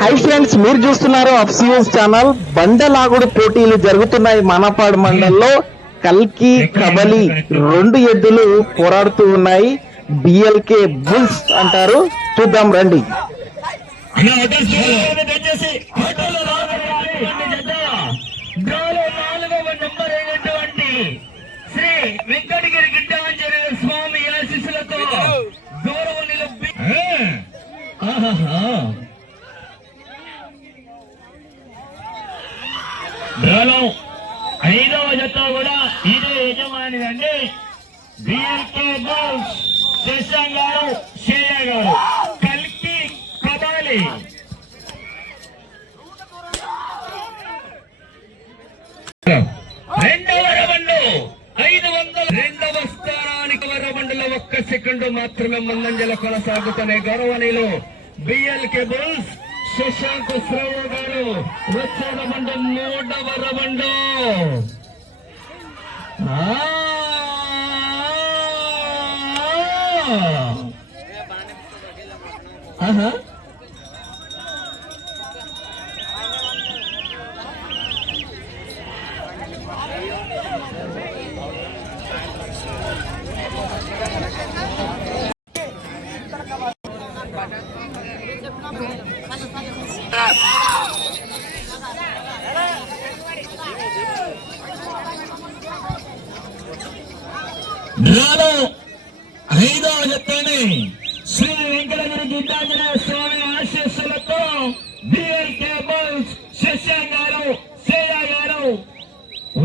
Hi friends, మీరు చూస్తున్నారు అఫ్సియస్ channel. బండలాగుడు పోటీలు జరుగుతున్నాయి మనపాడు మండలంలో. కల్కి కబలి రెండు ఎద్దులు పోరాడుతూ ఉన్నాయి. బిఎల్కే బుల్స్ అంటారు. చూద్దాం రండి. శ్రీ వెంకటగిరి గిడ్డాంజనేయ స్వామి ఆశీస్సులతో గౌరవనీయులు ఐదవ జత కూడా ఇదే యజమానిదండి. బిఎల్కే బుల్స్ శశాంక్ గారు, శ్రేయ గారు, కల్కి కబాలి. రెండవ రౌండ్ 500 రెండవ స్థానానికి వరబండులో 1 సెకండ్ మాత్రమే ముందంజల కొనసాగుతున్నాయి. గౌరవనీయులు బిఎల్కే బుల్స్ శశాంక్, శ్రేయ గారు వచ్చేద బండు 3వ రౌండ్. ఐదవ జతని శ్రీ వెంకటగిరి గిడ్డాంజనేయ స్వామి ఆశీస్సులతో బిఎల్కే బుల్స్ శశాంక్ గారు, శ్రేయ గారు,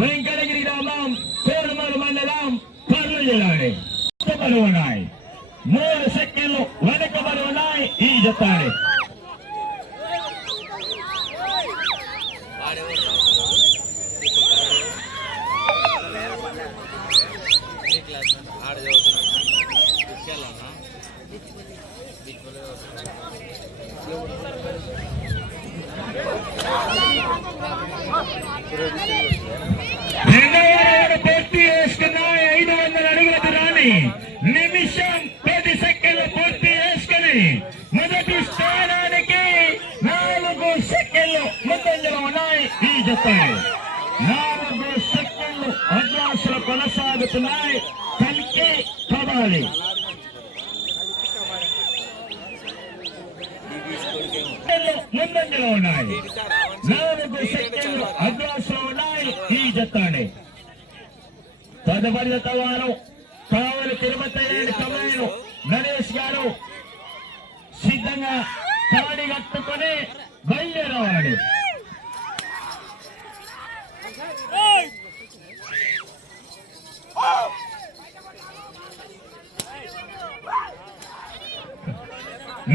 వెంకటగిరి గ్రామం, కోరుమూరు మండలం, కర్నూలు జిల్లాని ఉన్నాయి. 3 సెకండ్లు వెనకబడి ఉన్నాయి ఈ జతాని. పూర్తి చేసుకున్నాయి. 500 అడుగుల దూరాన్ని నిమిషం 10 సెకండ్లు పూర్తి చేసుకుని మొదటి స్థానానికి 4 సెకండ్లు ముందంజలో ఉన్నాయి ఈ జత. 4 సెకండ్లు అడ్వాన్సులు కొనసాగుతున్నాయి. కల్కి కబాలి ముందంజలో ఉన్నాయి. 4 సెకండ్లు అడ్వాన్సులు ఉన్నాయి ఈ జతాని. తదుపరి జత వారు కావలి తిరుపతి కమాయను నరేష్ గారు సిద్ధంగా కాడి కట్టుకొని బయలుదేరవాలి.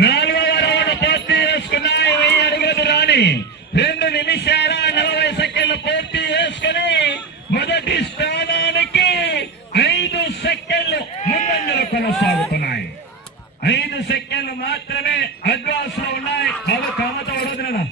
నాలుగవ రౌండ్ పూర్తి చేసుకున్నాయి. 1000 అడుగుల దూరాన్ని 2 నిమిషాల 40 సెకండ్లు పూర్తి చేసుకుని మొదటి స్థానానికి 5 సెకండ్లు ముందంజలు కొనసాగుతున్నాయి. 5 సెకండ్లు మాత్రమే అడ్వాన్స్ లో ఉన్నాయి. అవి కామతో వడదునా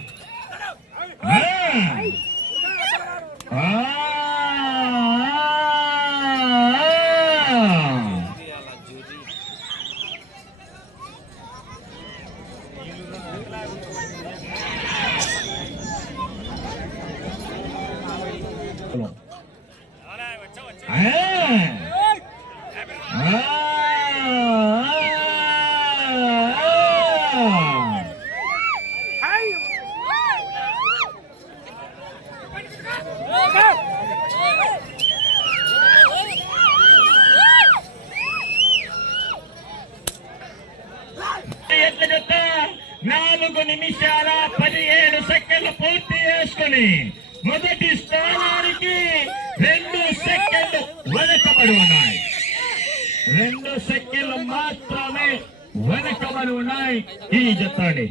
నిమిషాల 17 సెకండ్లు పూర్తి చేసుకుని మొదటి స్థానానికి 2 సెకండ్లు వెనకబడి ఉన్నాయి. 2 సెకండ్లు మాత్రమే వెనకబడి ఉన్నాయి ఈ జతాని.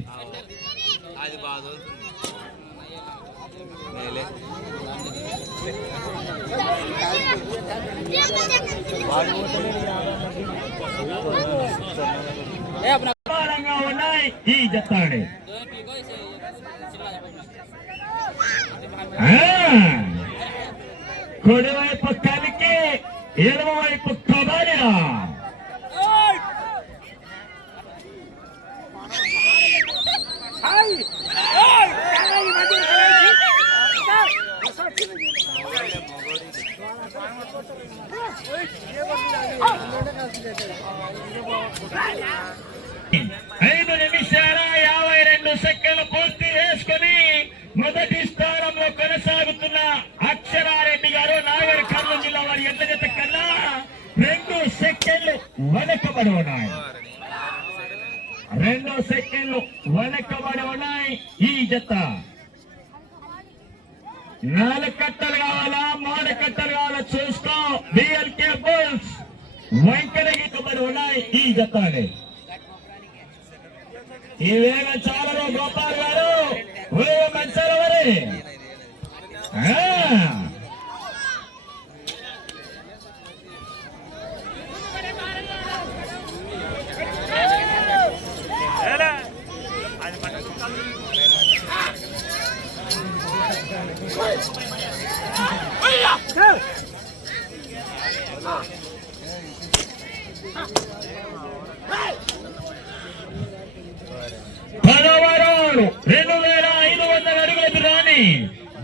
ఉన్నాయి ఈ జతాని. కుడివైపు కలికి, ఎడమవైపు కబాలిరా. 2 సెకండ్లు పూర్తి చేసుకుని మొదటి స్థానంలో కొనసాగుతున్న అక్షరారెడ్డి గారు నాగర్ కర్నూలు జిల్లా వారి ఎడ్ల జత కన్నా 2 సెకండ్లు వెనకబడి ఉన్నాయి. 2 సెకండ్లు వెనకబడి ఉన్నాయి ఈ జత. 4 కట్టలు కావాలా 3 కట్టలు కావాలా చూసుకో. బిఎల్కే బుల్స్ వెంకటగిరి ఉన్నాయి ఈ జతాని. ఈ వేగం చాలలో గోపాల్ గారు వేగం పెంచాలి మరి. పదవరాడు 2500 అడుగుల దూరాన్ని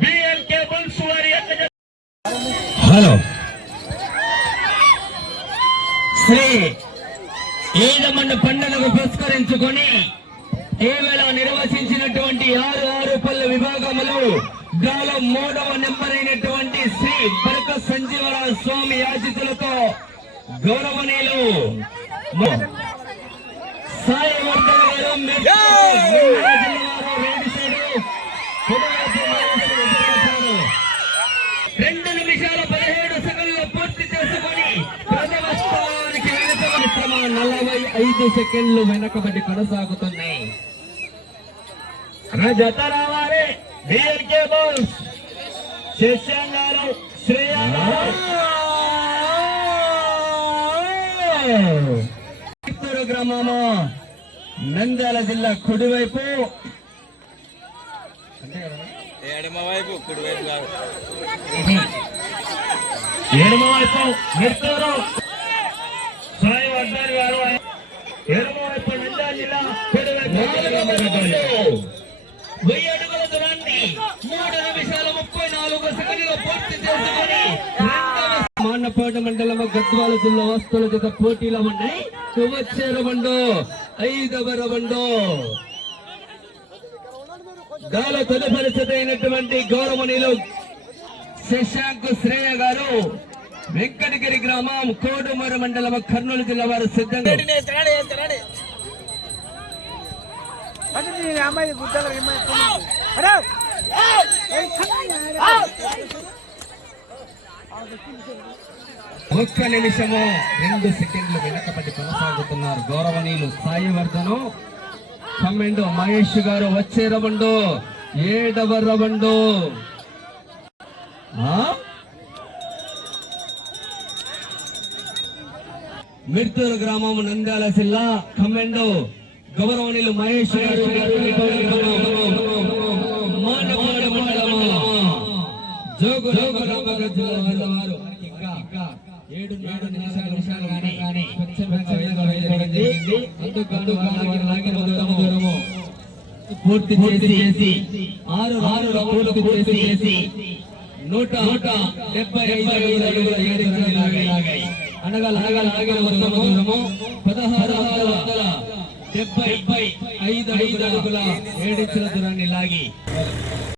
బిఎల్కే బుల్స్ వారి హలో శ్రీ ఈదమండ పండుగను పురస్కరించుకొని ఈవేళ నిర్వహించినటువంటి 6 పల్లె విభాగములు గాలో 3వ నెంబర్ అయినటువంటి శ్రీ బరక సంజీవరావు స్వామి యాజితులతో గౌరవనీయులు సాయవర్ధన్ గారు 2 నిమిషాల 17 సెకండ్లు పూర్తి చేసుకుని ప్రథమ స్థానానికి 45 సెకండ్లు వెనకబడి కొనసాగుతున్నాయి. జత రావాలి బిఎల్కే బుల్స్ శశాంగారు చిత్తూరు గ్రామము నంద్యాల జిల్లా కుడివైపు ఎడమవైపు కుడివైపు కాదు ఎడమవైపు చిత్తూరు సాయి వర్ధన్ గారు ఎడమవైపు నంద్యాల జిల్లా కుడివైపు 1000 అడుగుల దూరాన్ని 3 నిమిషాల 34 సెకండ్లు పూర్తి చేసుకుని మాన్నపాట మండలం గద్వాల జిల్లా వస్తువుల జత పోటీలో ఉన్నాయి. వచ్చే రవండో 5వ రవండో గాల తదుపరి జత అయినటువంటి గౌరవనీయులు శశాంక్ శ్రేయ గారు వెంకటగిరి గ్రామం కోడుమూర మండలం కర్నూలు జిల్లా వారు సిద్ధంగా ఒక్క నిమిషము 2 సెకండ్లు వెనకబడి కొనసాగుతున్నారు గౌరవనీయులు సాయివర్ధను కమ్మెండు మహేష్ గారు. వచ్చే రవండు 7వ రవండు మిర్తూరు గ్రామం నంద్యాల జిల్లా కమ్మెండు గౌరవనీయులు మహేష్ గారు మానపాడ మండలము జోగురామగ జిల్లా వారు 7 నిమిషాలు కానీ పూర్తి చేసి 6 పూర్తి చేసి 175 అడుగుల అనగా ఆగిన మొత్తం దూరము 1675 అడుగుల 7 ఇంచుల దూరాన్ని లాగి